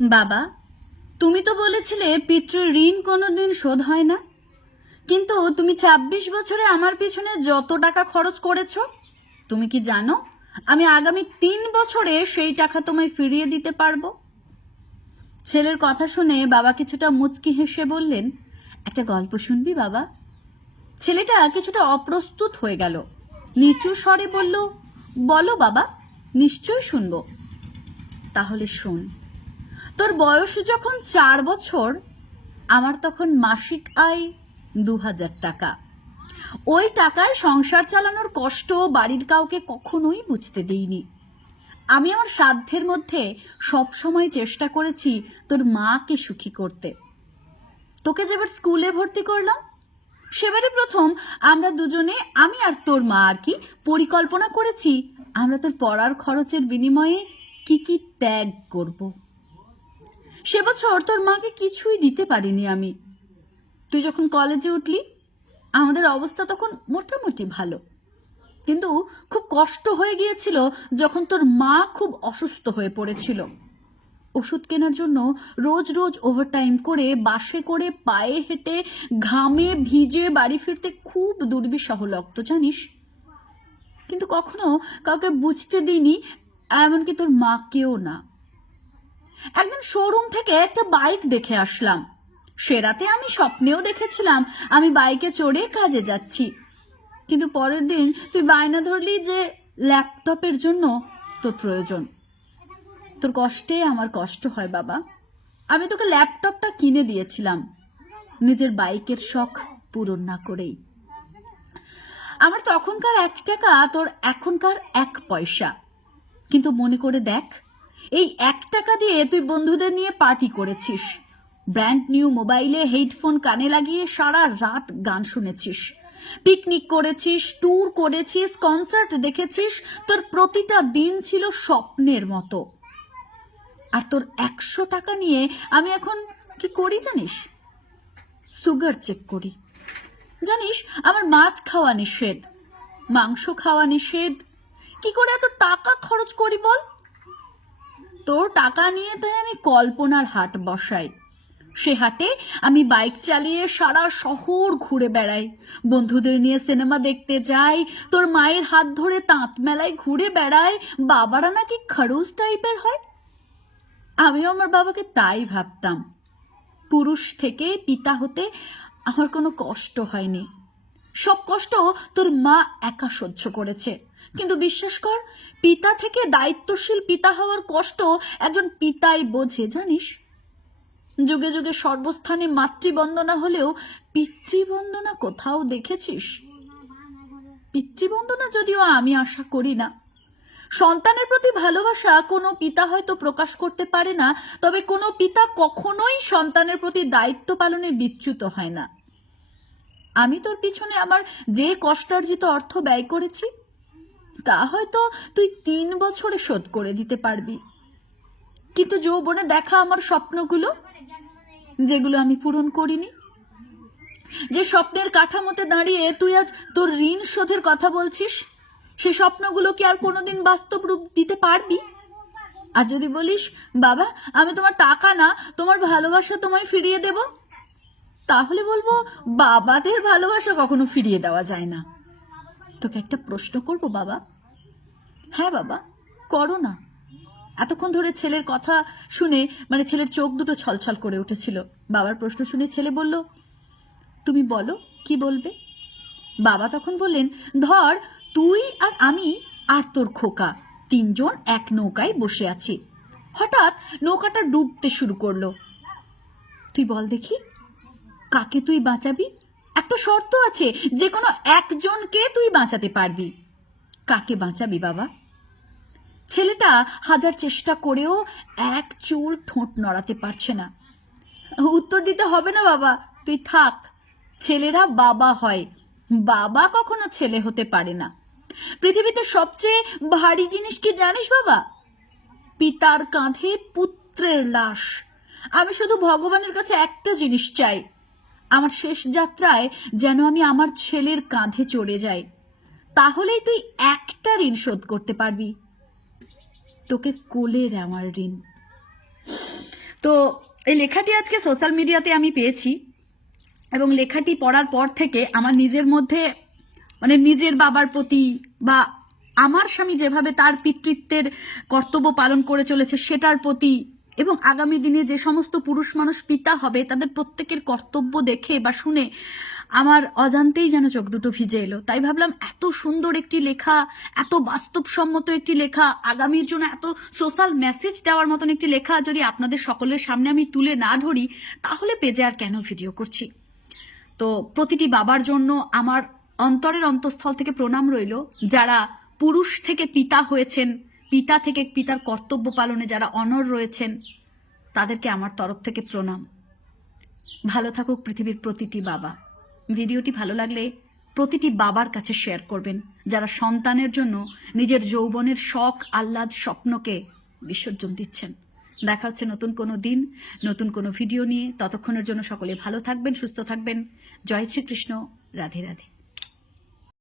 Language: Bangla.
বাবা, তুমি তো বলেছিলে পিতৃ ঋণ কোনোদিন শোধ হয় না, কিন্তু তুমি ২৬ বছরে আমার পিছনে যত টাকা খরচ করেছো, তুমি কি জানো আমি আগামী ৩ বছরে সেই টাকা তোমায় ফিরিয়ে দিতে পারবো? ছেলের কথা শুনে বাবা কিছুটা মুচকি হেসে বললেন, একটা গল্প শুনবি বাবা? ছেলেটা কিছুটা অপ্রস্তুত হয়ে গেল, নিচু স্বরে বলল, বলো বাবা, নিশ্চয় শুনবো। তাহলে শোন। তোর বয়স যখন ৪ বছর, আমার তখন মাসিক আয় ২,০০০ টাকা। ওই টাকায় সংসার চালানোর কষ্ট বাড়ির কাউকে কখনোই বুঝতে দিইনি। আমি আমার সাধ্যের মধ্যে সব সময় চেষ্টা করেছি তোর মাকে সুখী করতে। তোকে যেবার স্কুলে ভর্তি করলাম, সেবারই প্রথম আমরা দুজনে, আমি আর তোর মা আর কি, পরিকল্পনা করেছি আমরা তোর পড়ার খরচের বিনিময়ে কি কি ত্যাগ করব। সে বছর তোর মাকে কিছুই দিতে পারিনি আমি। তুই যখন কলেজে উঠলি, আমাদের অবস্থা তখন মোটামুটি ভালো, কিন্তু খুব কষ্ট হয়ে গিয়েছিল যখন তোর মা খুব অসুস্থ হয়ে পড়েছিল। ওষুধ কেনার জন্য রোজ রোজ ওভারটাইম করে, বাসে করে, পায়ে হেঁটে, ঘামে ভিজে বাড়ি ফিরতে খুব দুর্বিষহ লাগতো জানিস। কিন্তু কখনো কাউকে বুঝতে দিইনি, এমনকি তোর মাকেও না। একদিন শোরুম থেকে একটা বাইক দেখে আসলাম। সে রাতে আমি স্বপ্নেও দেখেছিলাম আমি বাইকে চড়ে কাজে যাচ্ছি, কিন্তু পরের দিন তুই বায়না ধরলি যে ল্যাপটপের জন্য তোর প্রয়োজন। তোর কষ্টে আমার কষ্ট হয় বাবা। আমি তোকে ল্যাপটপটা কিনে দিয়েছিলাম নিজের বাইকের শখ পূরণ না করেই। আমার তখনকার ১ টাকা তোর এখনকার ১ পয়সা। কিন্তু মনে করে দেখ, এই ১ টাকা দিয়ে তুই বন্ধুদের নিয়ে পার্টি করেছিস, ব্র্যান্ড নিউ মোবাইলে হেডফোন কানে লাগিয়ে সারা রাত গান শুনেছিস, পিকনিক করেছিস, ট্যুর করেছিস, কনসার্ট দেখেছিস। তোর প্রতিটা দিন ছিল স্বপ্নের মতো। আর তোর ১০০ টাকা নিয়ে আমি এখন কি করি জানিস? সুগার চেক করি। জানিস, আমার মাছ খাওয়া নিষেধ, মাংস খাওয়া নিষেধ। কি করে এত টাকা খরচ করি বল? তোর টাকা নিয়ে তাই আমি কল্পনার হাট বসাই। সে হাটে আমি বাইক চালিয়ে সারা শহর ঘুরে বেড়াই, বন্ধুদের নিয়ে সিনেমা দেখতে যাই, তোর মায়ের হাত ধরে তাঁত মেলায় ঘুরে বেড়াই। বাবারা নাকি খরুস টাইপের হয়। আমিও আমার বাবাকে তাই ভাবতাম। পুরুষ থেকে পিতা হতে আমার কোনো কষ্ট হয়নি, সব কষ্ট তোর মা একা সহ্য করেছে। কিন্তু বিশ্বাস কর, পিতা থেকে দায়িত্বশীল পিতা হওয়ার কষ্ট একজন পিতাই বোঝে জানিস। যুগে যুগে সর্বস্থানে মাতৃবন্দনা হলেও পিতৃবন্দনা কোথাও দেখেছিস? পিতৃবন্দনা যদিও আমি আশা করি না। সন্তানের প্রতি ভালোবাসা কোনো পিতা হয়তো প্রকাশ করতে পারে না, তবে কোনো পিতা কখনোই সন্তানের প্রতি দায়িত্ব পালনে বিচ্যুত হয় না। আমি তোর পিছনে আমার যে কষ্টার্জিত অর্থ ব্যয় করেছি, তা হয়তো তুই ৩ বছরে শোধ করে দিতে পারবি। কিন্তু যৌবনে দেখা আমার স্বপ্নগুলো, যেগুলো আমি পূরণ করিনি, যে স্বপ্নের কাঠামোতে দাঁড়িয়ে তুই আজ তোর ঋণ শোধের কথা বলছিস, সে স্বপ্নগুলো কি আর কোনোদিন বাস্তব রূপ দিতে পারবি? আর যদি বলিস, বাবা আমি তোমার টাকা না, তোমার ভালোবাসা তোমায় ফিরিয়ে দেব, তাহলে বলবো, বাবাদের ভালোবাসা কখনো ফিরিয়ে দেওয়া যায় না। তোকে একটা প্রশ্ন করব বাবা। হ্যাঁ বাবা, করো না। এতক্ষণ ধরে ছেলের কথা শুনে, মানে ছেলের চোখ দুটো ছলছল করে উঠেছিল। বাবার প্রশ্ন শুনে ছেলে বলল, তুমি বলো, কি বলবে? বাবা তখন বললেন, ধর তুই আর আমি আর তোর খোকা ৩ জন এক নৌকায় বসে আছি। হঠাৎ নৌকাটা ডুবতে শুরু করলো। তুই বল দেখি, কাকে তুই বাঁচাবি? একটা শর্ত আছে, যে কোনো একজনকে তুই বাঁচাতে পারবি। কাকে বাঁচাবি বাবা? ছেলেটা হাজার চেষ্টা করেও এক চুল ঠোঁট নড়াতে পারছে না। উত্তর দিতে হবে না বাবা, তুই থাক। ছেলেরা বাবা হয়, বাবা কখনো ছেলে হতে পারে না। পৃথিবীতে সবচেয়ে ভারী জিনিস কি জানিস বাবা? পিতার কাঁধে পুত্রের লাশ। আমি শুধু ভগবানের কাছে একটা জিনিস চাই, আমার শেষ যাত্রায় যেন আমি আমার ছেলের কাঁধে চড়ে যাই। তাহলেই তুই একটা ঋণ শোধ করতে পারবি, তোকে কোলের আমার ঋণ। তো এই লেখাটি আজকে সোশ্যাল মিডিয়াতে আমি পেয়েছি, এবং লেখাটি পড়ার পর থেকে আমার নিজের মধ্যে মানে নিজের বাবার প্রতি বা আমার স্বামী যেভাবে তার পিতৃত্বের কর্তব্য পালন করে চলেছে সেটার প্রতি, এবং আগামী দিনে যে সমস্ত পুরুষ মানুষ পিতা হবে তাদের প্রত্যেকের কর্তব্য দেখে বা শুনে আমার অজান্তেই যেন চোখ দুটো ভিজে এলো। তাই ভাবলাম এত সুন্দর একটি লেখা, এত বাস্তবসম্মত একটি লেখা, আগামীর জন্য এত সোশ্যাল মেসেজ দেওয়ার মতন একটি লেখা যদি আপনাদের সকলের সামনে আমি তুলে না ধরি, তাহলে পেজে আর কেন ভিডিও করছি। তো প্রতিটি বাবার জন্য আমার অন্তরের অন্তঃস্থল থেকে প্রণাম রইল, যারা পুরুষ থেকে পিতা হয়েছেন, পিতা থেকে পিতার কর্তব্য পালনে যারা অনড় রয়েছেন, তাদেরকে আমার তরফ থেকে প্রণাম। ভালো থাকুক পৃথিবীর প্রতিটি বাবা। ভিডিওটি ভালো লাগলে প্রতিটি বাবার কাছে শেয়ার করবেন, যারা সন্তানের জন্য নিজের যৌবনের শখ, আহ্লাদ, স্বপ্নকে বিসর্জন দিচ্ছেন। দেখা হচ্ছে নতুন কোনো দিন, নতুন কোনো ভিডিও নিয়ে। ততক্ষণের জন্য সকলে ভালো থাকবেন, সুস্থ থাকবেন। জয় শ্রীকৃষ্ণ। রাধে রাধে।